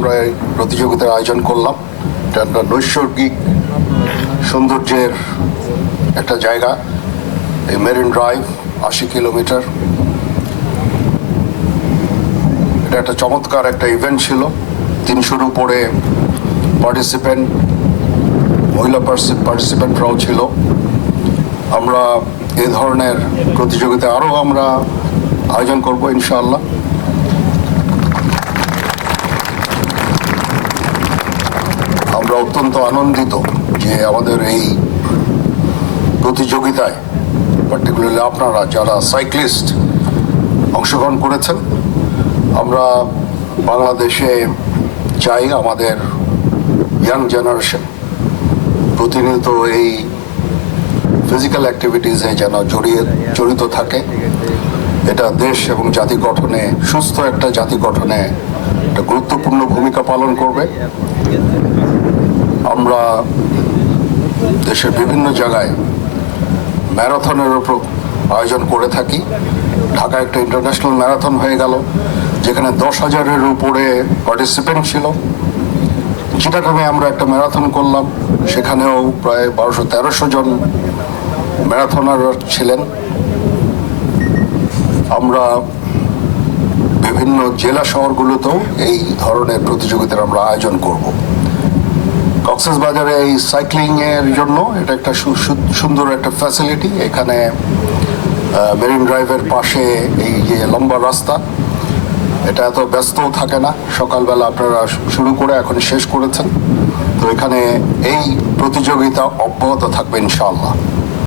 আমরা এই প্রতিযোগিতার আয়োজন করলাম। এটা একটা নৈসর্গিক সৌন্দর্যের একটা জায়গা। এই মেরিন ড্রাইভ আশি কিলোমিটার। এটা একটা চমৎকার একটা ইভেন্ট ছিল। তিনশোর উপরে পার্টিসিপেন্ট মহিলা পার্টিসিপেন্টরাও ছিল। আমরা এ ধরনের প্রতিযোগিতা আরও আমরা আয়োজন করব ইনশাআল্লাহ। আমরা অত্যন্ত আনন্দিত যে আমাদের এই প্রতিযোগিতায় পার্টিকুলারলি আপনারা যারা সাইক্লিস্ট অংশগ্রহণ করেছেন, আমরা বাংলাদেশে চাই আমাদের ইয়াং জেনারেশন প্রতিনিয়ত এই ফিজিক্যাল অ্যাক্টিভিটিসে যেন জড়িয়ে, জড়িত থাকে। এটা দেশ এবং জাতি গঠনে, সুস্থ একটা জাতি গঠনে একটা গুরুত্বপূর্ণ ভূমিকা পালন করবে। আমরা দেশের বিভিন্ন জায়গায় ম্যারাথনের উপর আয়োজন করে থাকি। ঢাকা একটা ইন্টারন্যাশনাল ম্যারাথন হয়ে গেল, যেখানে দশ হাজারের উপরে পার্টিসিপেন্ট ছিল। চিটাগাঙে আমরা একটা ম্যারাথন করলাম, সেখানেও প্রায় বারোশো তেরোশো জন ম্যারাথনার ছিলেন। আমরা বিভিন্ন জেলা শহরগুলোতেও এই ধরনের প্রতিযোগিতার আমরা আয়োজন করব। কক্সেস বাজারে এই সাইক্লিং এর জন্য এটা একটা সুন্দর একটা ফ্যাসিলিটি এখানে মেরিন ড্রাইভের পাশে এই যে লম্বা রাস্তা, এটা এত ব্যস্তও থাকে না। সকালবেলা আপনারা শুরু করে এখন শেষ করেছেন। তো এখানে এই প্রতিযোগিতা অব্যাহত থাকবে ইনশাআল্লাহ।